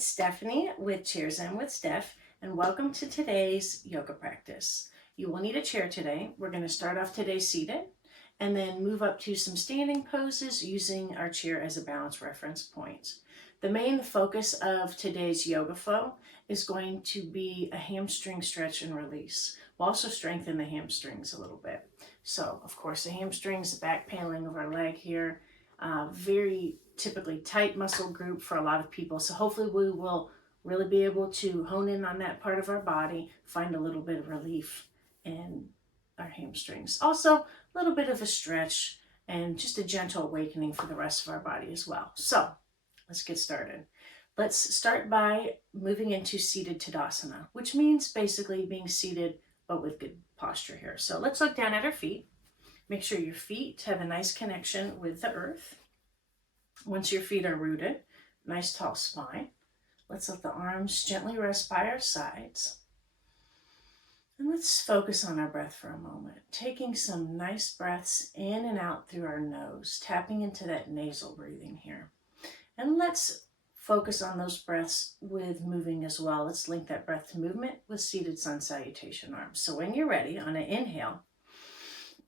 it's Stephanie with ChairZen with Steph, and welcome to today's yoga practice. You will need a chair today. We're going to start off today seated and then move up to some standing poses using our chair as a balance reference point. The main focus of today's yoga flow is going to be a hamstring stretch and release. We'll also strengthen the hamstrings a little bit. So, of course, the hamstrings, the back paneling of our leg here, very typically tight muscle group for a lot of people. So hopefully we will really be able to hone in on that part of our body, find a little bit of relief in our hamstrings. Also, a little bit of a stretch and just a gentle awakening for the rest of our body as well. So let's get started. Let's start by moving into seated Tadasana, which means basically being seated but with good posture here. So let's look down at our feet. Make sure your feet have a nice connection with the earth. Once your feet are rooted, nice tall spine. Let's let the arms gently rest by our sides. And let's focus on our breath for a moment. Taking some nice breaths in and out through our nose, tapping into that nasal breathing here. And let's focus on those breaths with moving as well. Let's link that breath to movement with seated sun salutation arms. So when you're ready, on an inhale,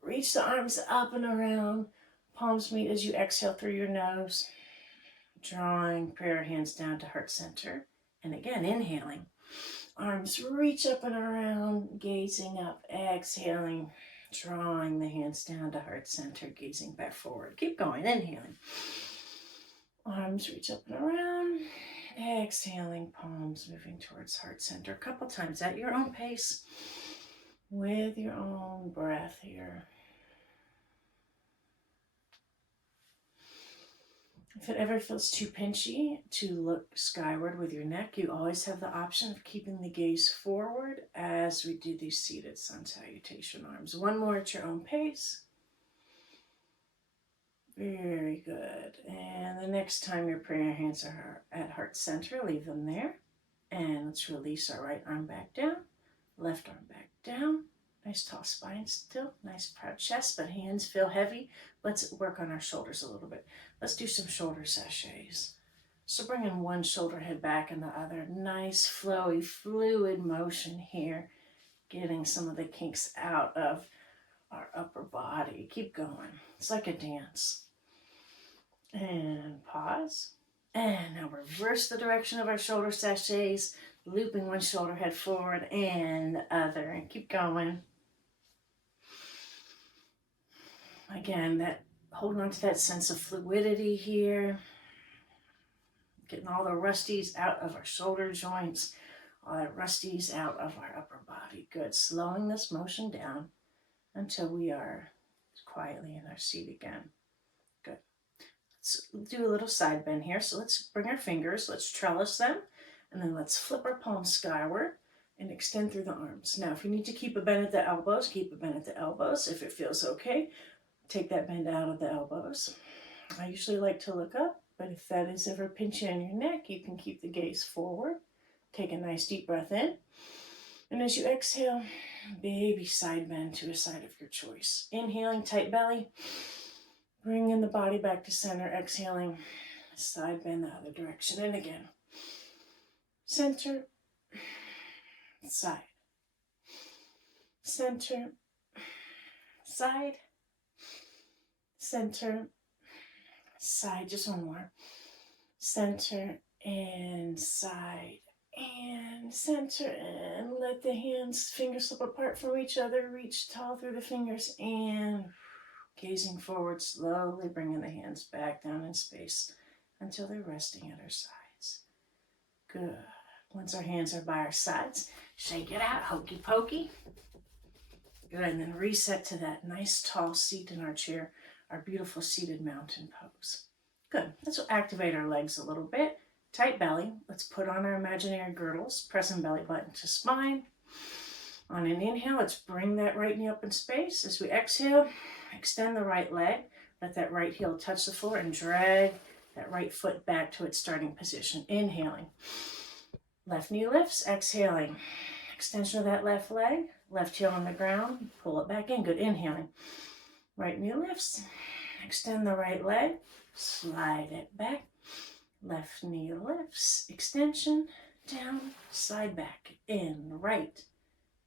reach the arms up and around. Palms meet as you exhale through your nose. Drawing prayer hands down to heart center. And again, inhaling. Arms reach up and around, gazing up, exhaling, drawing the hands down to heart center, gazing back forward. Keep going, inhaling. Arms reach up and around, exhaling, palms moving towards heart center. A couple times at your own pace, with your own breath here. If it ever feels too pinchy to look skyward with your neck, you always have the option of keeping the gaze forward as we do these seated sun salutation arms. One more at your own pace. Very good. And the next time your prayer hands are at heart center, leave them there. And let's release our right arm back down, left arm back down. Nice tall spine still, nice proud chest, but hands feel heavy. Let's work on our shoulders a little bit. Let's do some shoulder sachets. So bringing one shoulder head back and the other. Nice flowy, fluid motion here. Getting some of the kinks out of our upper body. Keep going. It's like a dance. And pause. And now reverse the direction of our shoulder sachets. Looping one shoulder head forward and the other. And keep going. Again, that holding on to that sense of fluidity here. Getting all the rusties out of our shoulder joints. All the rusties out of our upper body. Good. Slowing this motion down until we are quietly in our seat again. Good. Let's do a little side bend here. So let's bring our fingers. Let's trellis them. And then let's flip our palms skyward and extend through the arms. Now, if you need to keep a bend at the elbows, keep a bend at the elbows. If it feels okay, take that bend out of the elbows. I usually like to look up, but if that is ever pinching on your neck, you can keep the gaze forward. Take a nice deep breath in. And as you exhale, baby side bend to a side of your choice. Inhaling, tight belly. Bringing the body back to center. Exhaling, side bend the other direction. And again, center, side. Center, side. Center, side, just one more. Center and side and center, and let the hands, fingers slip apart from each other, reach tall through the fingers and gazing forward, slowly bringing the hands back down in space until they're resting at our sides. Good. Once our hands are by our sides, shake it out, hokey pokey. Good, and then reset to that nice tall seat in our chair. Our beautiful seated mountain pose. Good. Let's activate our legs a little bit. Tight belly. Let's put on our imaginary girdles. Pressing belly button to spine. On an inhale, let's bring that right knee up in space. As we exhale, extend the right leg. Let that right heel touch the floor and drag that right foot back to its starting position. Inhaling. Left knee lifts. Exhaling. Extension of that left leg. Left heel on the ground. Pull it back in. Good. Inhaling. Right knee lifts, extend the right leg, slide it back, Left knee lifts, extension, down, slide back, in, right,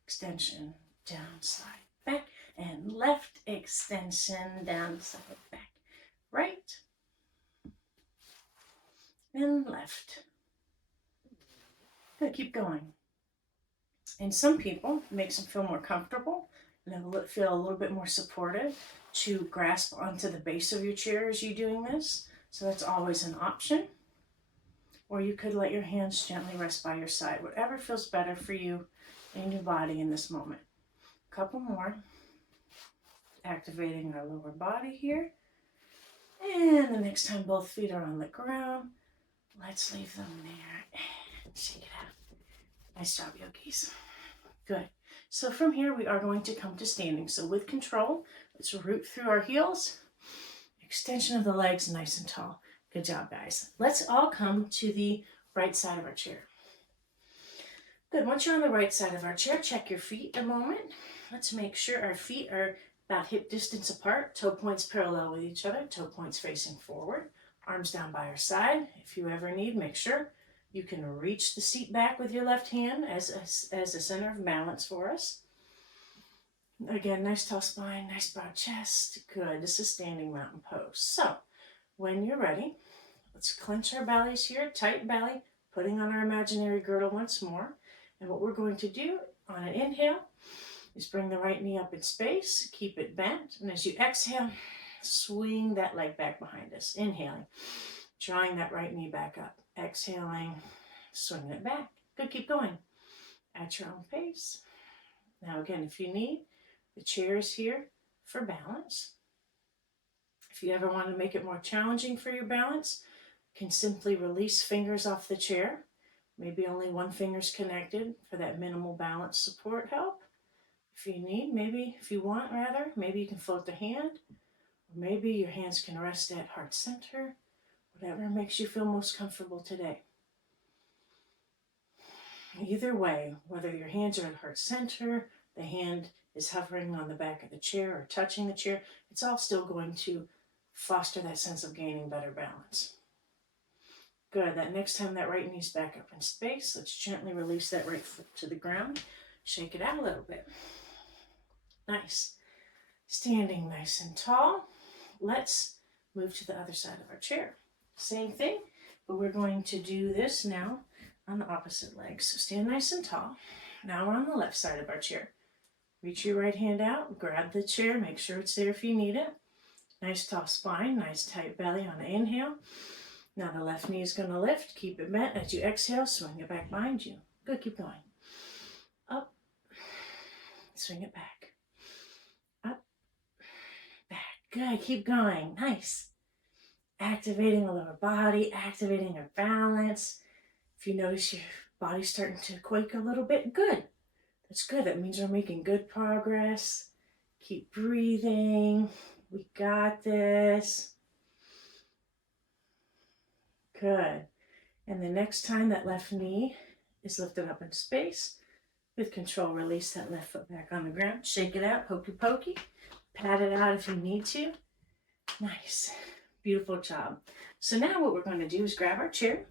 extension, down, slide back, and left, extension, down, slide back, right, and left. Good, keep going. And some people, it makes them feel more comfortable and they'll feel a little bit more supportive to grasp onto the base of your chair as you're doing this. So that's always an option. Or you could let your hands gently rest by your side, whatever feels better for you and your body in this moment. A couple more. Activating our lower body here. And the next time both feet are on the ground, let's leave them there and shake it out. Nice job, yogis. Good. So from here, we are going to come to standing. So with control, let's root through our heels. Extension of the legs, nice and tall. Good job, guys. Let's all come to the right side of our chair. Good. Once you're on the right side of our chair, check your feet a moment. Let's make sure our feet are about hip distance apart, toe points parallel with each other, toe points facing forward, arms down by our side. If you ever need, make sure you can reach the seat back with your left hand as a center of balance for us. Again, nice tall spine, nice broad chest. Good. This is standing mountain pose. So when you're ready, let's clench our bellies here, tight belly, putting on our imaginary girdle once more. And what we're going to do on an inhale is bring the right knee up in space, keep it bent, and as you exhale, swing that leg back behind us. Inhaling, drawing that right knee back up. Exhaling, swinging it back. Good, keep going at your own pace. Now again, if you need, the chair is here for balance. If you ever want to make it more challenging for your balance, you can simply release fingers off the chair. Maybe only one finger's connected for that minimal balance support help. If you need, maybe, if you want rather, maybe you can float the hand, or maybe your hands can rest at heart center, whatever makes you feel most comfortable today. Either way, whether your hands are at heart center, the hand is hovering on the back of the chair or touching the chair, it's all still going to foster that sense of gaining better balance. Good, that next time that right knee's back up in space, let's gently release that right foot to the ground, shake it out a little bit. Nice. Standing nice and tall. Let's move to the other side of our chair. Same thing, but we're going to do this now on the opposite leg. So stand nice and tall. Now we're on the left side of our chair. Reach your right hand out, grab the chair, make sure it's there if you need it. Nice tall spine, nice tight belly on the inhale. Now the left knee is going to lift, keep it bent. As you exhale, swing it back behind you. Good, keep going. Up, swing it back. Up, back. Good, keep going. Nice. Activating the lower body, activating our balance. If you notice your body's starting to quake a little bit, good. That's good. That means we're making good progress. Keep breathing. We got this. Good. And the next time that left knee is lifted up in space, with control, release that left foot back on the ground. Shake it out, pokey pokey. Pat it out if you need to. Nice. Beautiful job. So now what we're going to do is grab our chair.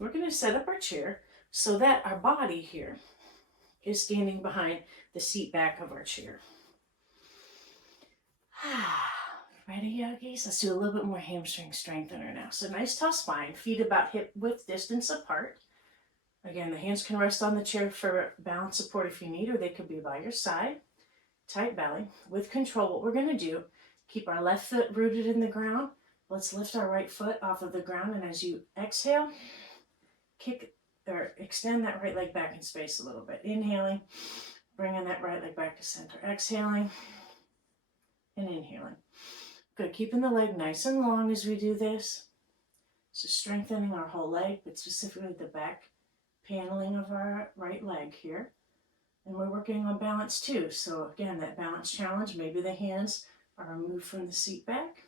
We're going to set up our chair so that our body here is standing behind the seat back of our chair. Ready, yogis? Let's do a little bit more hamstring strengthener now. So nice tall spine, feet about hip width distance apart. Again, the hands can rest on the chair for balance support if you need, or they could be by your side. Tight belly. With control, what we're going to do, keep our left foot rooted in the ground. Let's lift our right foot off of the ground, and as you exhale, kick or extend that right leg back in space a little bit. Inhaling, bringing that right leg back to center. Exhaling and inhaling. Good, keeping the leg nice and long as we do this. So strengthening our whole leg, but specifically the back paneling of our right leg here. And we're working on balance too. So again, that balance challenge, maybe the hands are removed from the seat back.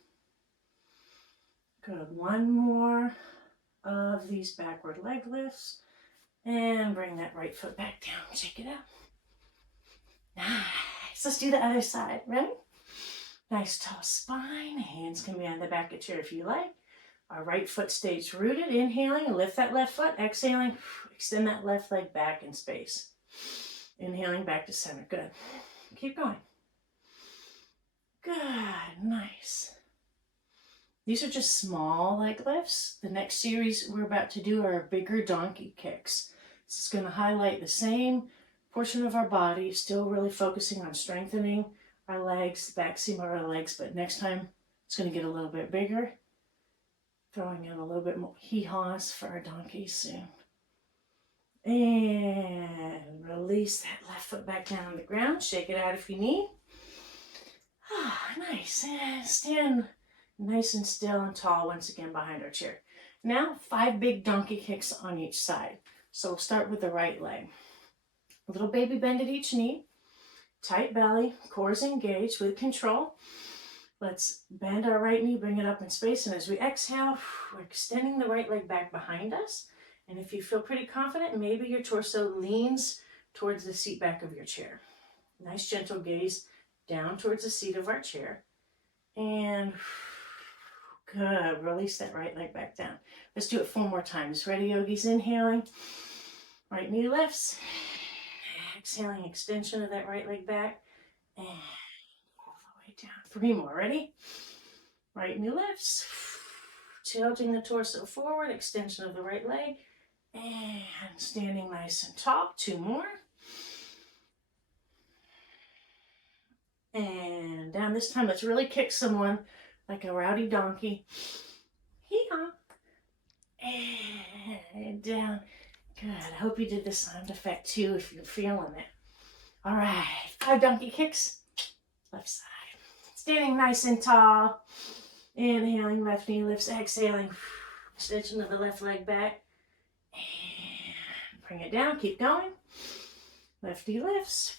Good, one more of these backward leg lifts. And bring that right foot back down. Shake it out. Nice. Let's do the other side. Ready? Nice tall spine. Hands can be on the back of the chair if you like. Our right foot stays rooted. Inhaling, lift that left foot. Exhaling, extend that left leg back in space. Inhaling back to center. Good. Keep going. Good. Nice. These are just small leg lifts. The next series we're about to do are bigger donkey kicks. This is going to highlight the same portion of our body, still really focusing on strengthening our legs, the back seam of our legs, but next time it's going to get a little bit bigger. Throwing in a little bit more hee-haws for our donkeys soon. And release that left foot back down on the ground. Shake it out if you need. Ah, nice. And stand nice and still and tall once again behind our chair. Now, 5 big donkey kicks on each side. So we'll start with the right leg. A little baby bend at each knee. Tight belly, cores engaged with control. Let's bend our right knee, bring it up in space, and as we exhale, we're extending the right leg back behind us. And if you feel pretty confident, maybe your torso leans towards the seat back of your chair. Nice gentle gaze down towards the seat of our chair. And good, release that right leg back down. Let's do it 4 more times. Ready, yogis? Inhaling, right knee lifts. Exhaling, extension of that right leg back. And down. 3 more. Ready? Right knee lifts. Tilting the torso forward. Extension of the right leg. And standing nice and tall. 2 more. And down. This time, let's really kick someone like a rowdy donkey. Hee-haw. And down. Good. I hope you did the sound effect too if you're feeling it. All right. 5 donkey kicks. Left side. Standing nice and tall. Inhaling, left knee lifts. Exhaling, extension of the left leg back. And bring it down. Keep going. Left knee lifts.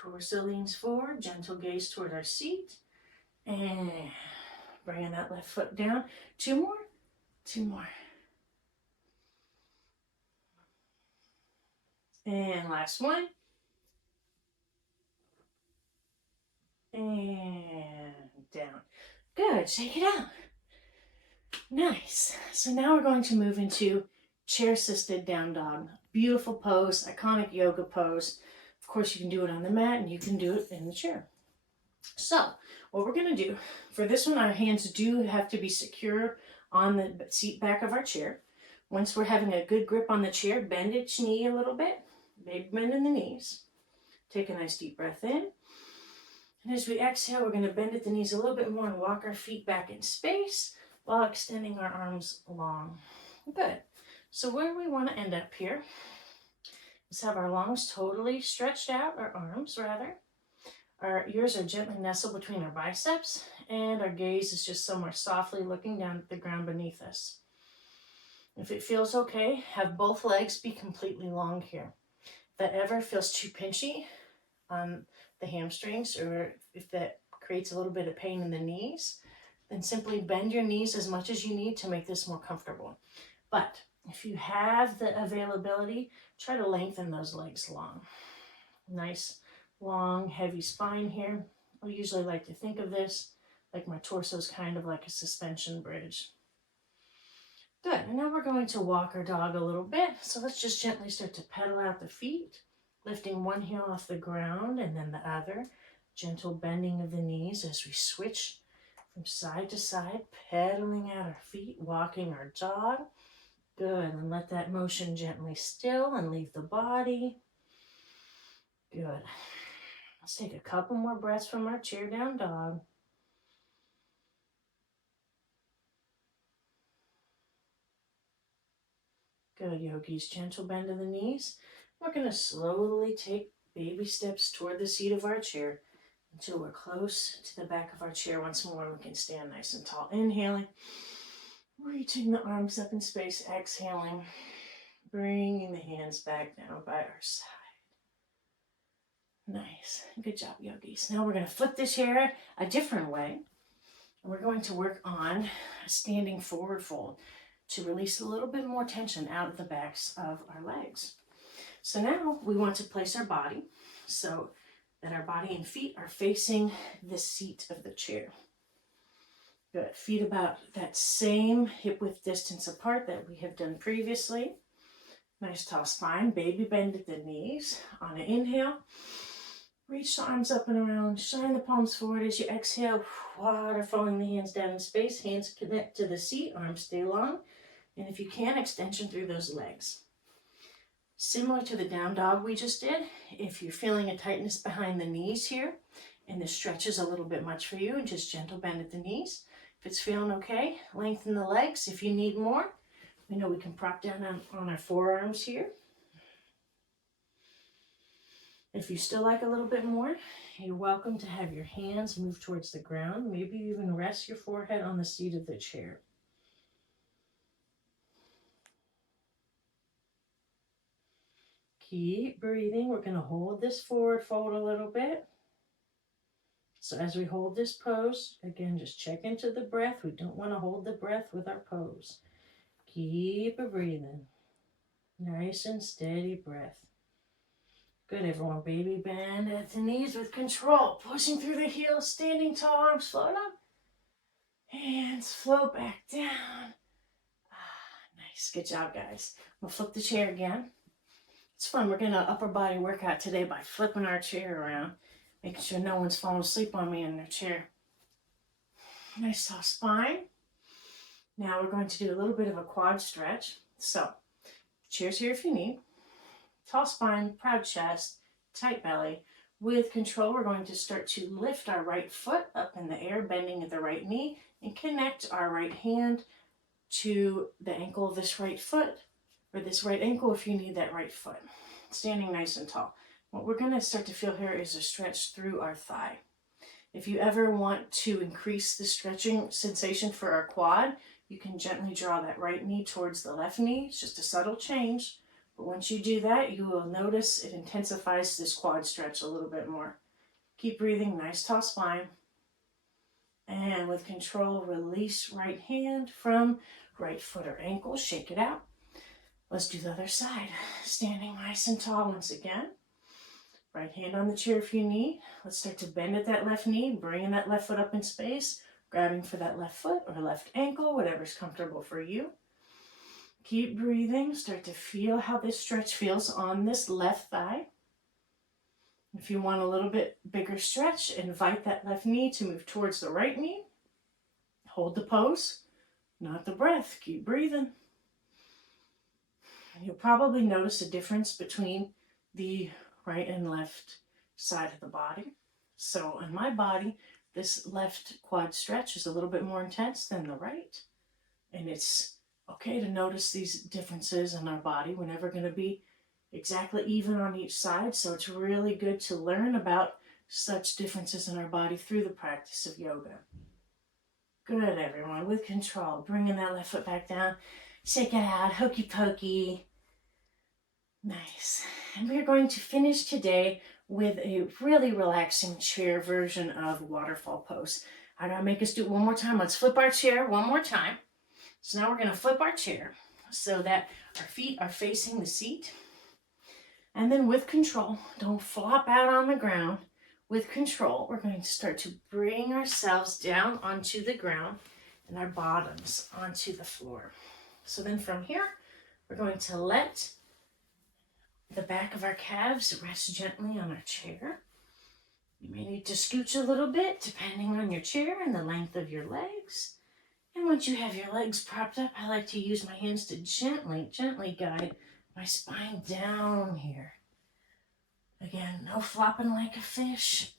Torso leans forward. Gentle gaze toward our seat. And bringing that left foot down. 2 more. 2 more. And last one. And down. Good, shake it out. Nice. So now we're going to move into chair-assisted down dog. Beautiful pose, iconic yoga pose. Of course, you can do it on the mat and you can do it in the chair. So what we're going to do, for this one, our hands do have to be secure on the seat back of our chair. Once we're having a good grip on the chair, bend each knee a little bit. Maybe bend in the knees. Take a nice deep breath in. And as we exhale, we're going to bend at the knees a little bit more and walk our feet back in space while extending our arms long. Good. So where we want to end up here is have our lungs totally stretched out, our arms rather. Our ears are gently nestled between our biceps, and our gaze is just somewhere softly looking down at the ground beneath us. If it feels okay, have both legs be completely long here. If that ever feels too pinchy on the hamstrings, or if that creates a little bit of pain in the knees, then simply bend your knees as much as you need to make this more comfortable. But if you have the availability, try to lengthen those legs long. Nice, long, heavy spine here. I usually like to think of this like my torso is kind of like a suspension bridge. Good, and now we're going to walk our dog a little bit. So let's just gently start to pedal out the feet, lifting one heel off the ground and then the other. Gentle bending of the knees as we switch from side to side, pedaling out our feet, walking our dog. Good, and let that motion gently still and leave the body. Good. Let's take a couple more breaths from our chair down dog. Good, yogis. Gentle bend of the knees. We're going to slowly take baby steps toward the seat of our chair until we're close to the back of our chair once more. We can stand nice and tall. Inhaling, reaching the arms up in space. Exhaling, bringing the hands back down by our side. Nice. Good job, yogis. Now we're going to flip the chair a different way. And we're going to work on a standing forward fold to release a little bit more tension out of the backs of our legs. So now we want to place our body so that our body and feet are facing the seat of the chair. Good. Feet about that same hip width distance apart that we have done previously. Nice tall spine. Baby bend at the knees. On an inhale, reach the arms up and around. Shine the palms forward as you exhale. Waterfalling the hands down in space. Hands connect to the seat. Arms stay long. And if you can, extension through those legs. Similar to the down dog we just did, if you're feeling a tightness behind the knees here, and the stretch is a little bit much for you, and just gentle bend at the knees. If it's feeling okay, lengthen the legs. If you need more, we know we can prop down on our forearms here. If you still like a little bit more, you're welcome to have your hands move towards the ground. Maybe even rest your forehead on the seat of the chair. Keep breathing. We're going to hold this forward fold a little bit. So as we hold this pose, again, just check into the breath. We don't want to hold the breath with our pose. Keep breathing. Nice and steady breath. Good, everyone. Baby bend at the knees with control. Pushing through the heels, standing tall, arms float up. Hands float back down. Nice. Good job, guys. We'll flip the chair again. It's fun. We're going to upper body workout today by flipping our chair around, making sure no one's falling asleep on me in their chair. Nice tall spine. Now we're going to do a little bit of a quad stretch. So, chair's here if you need. Tall spine, proud chest, tight belly. With control, we're going to start to lift our right foot up in the air, bending at the right knee, and connect our right hand to the ankle of this right foot, or this right ankle if you need that right foot. Standing nice and tall. What we're going to start to feel here is a stretch through our thigh. If you ever want to increase the stretching sensation for our quad, you can gently draw that right knee towards the left knee. It's just a subtle change. But once you do that, you will notice it intensifies this quad stretch a little bit more. Keep breathing, nice tall spine. And with control, release right hand from right foot or ankle. Shake it out. Let's do the other side. Standing nice and tall once again. Right hand on the chair if you need. Let's start to bend at that left knee, bringing that left foot up in space, grabbing for that left foot or left ankle, whatever's comfortable for you. Keep breathing. Start to feel how this stretch feels on this left thigh. If you want a little bit bigger stretch, invite that left knee to move towards the right knee. Hold the pose, not the breath. Keep breathing. You'll probably notice a difference between the right and left side of the body. So on my body, this left quad stretch is a little bit more intense than the right. And it's okay to notice these differences in our body. We're never going to be exactly even on each side. So it's really good to learn about such differences in our body through the practice of yoga. Good, everyone. With control, bringing that left foot back down. Shake it out, hokey pokey. Nice. And we're going to finish today with a really relaxing chair version of waterfall pose. I gotta make us do it one more time. Let's flip our chair one more time. So now we're gonna flip our chair so that our feet are facing the seat. And then with control, don't flop out on the ground. With control, we're going to start to bring ourselves down onto the ground and our bottoms onto the floor. So then from here, we're going to let the back of our calves rest gently on our chair. You may need to scooch a little bit depending on your chair and the length of your legs. And once you have your legs propped up, I like to use my hands to gently guide my spine down here. Again, no flopping like a fish.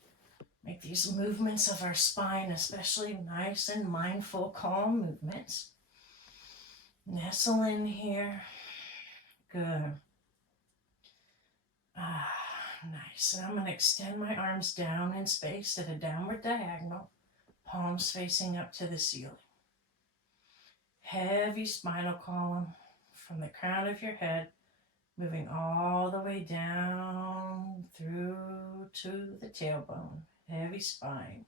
Make these movements of our spine especially nice and mindful, calm movements. Nestle in here. Good. Nice. And I'm going to extend my arms down in space at a downward diagonal, palms facing up to the ceiling. Heavy spinal column from the crown of your head, moving all the way down through to the tailbone. Heavy spine.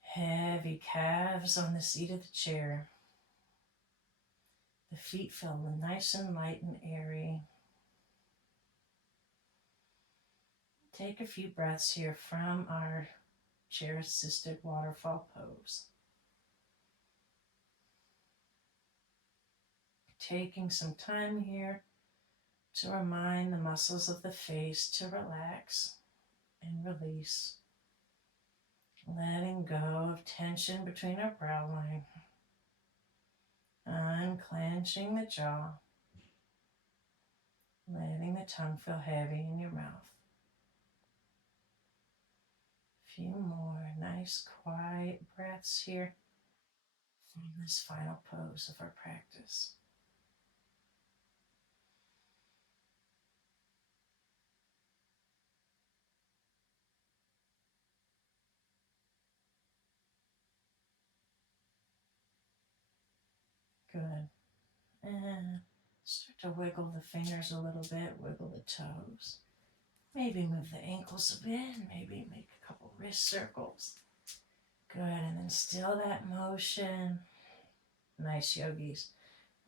Heavy calves on the seat of the chair. The feet feel nice and light and airy. Take a few breaths here from our chair-assisted waterfall pose. Taking some time here to remind the muscles of the face to relax and release. Letting go of tension between our brow line. Unclenching the jaw. Letting the tongue feel heavy in your mouth. A few more nice quiet breaths here from this final pose of our practice. Good. And start to wiggle the fingers a little bit, wiggle the toes. Maybe move the ankles a bit, maybe make a couple wrist circles. Good, and then still that motion. Nice, yogis.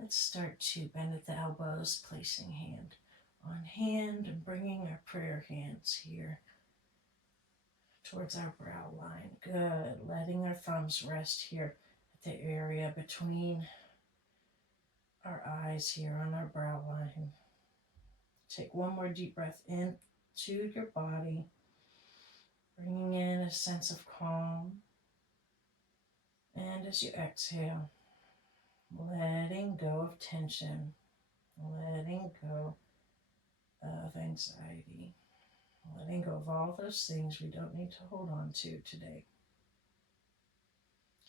Let's start to bend at the elbows, placing hand on hand and bringing our prayer hands here towards our brow line. Good, letting our thumbs rest here at the area between our eyes here on our brow line. Take one more deep breath into your body, bringing in a sense of calm. And as you exhale, letting go of tension, letting go of anxiety, letting go of all those things we don't need to hold on to today.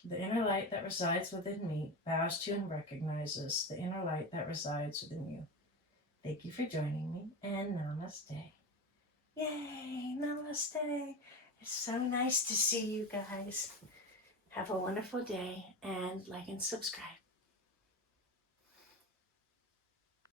The inner light that resides within me bows to and recognizes the inner light that resides within you. Thank you for joining me, and namaste. Yay, namaste. It's so nice to see you guys. Have a wonderful day, and like and subscribe.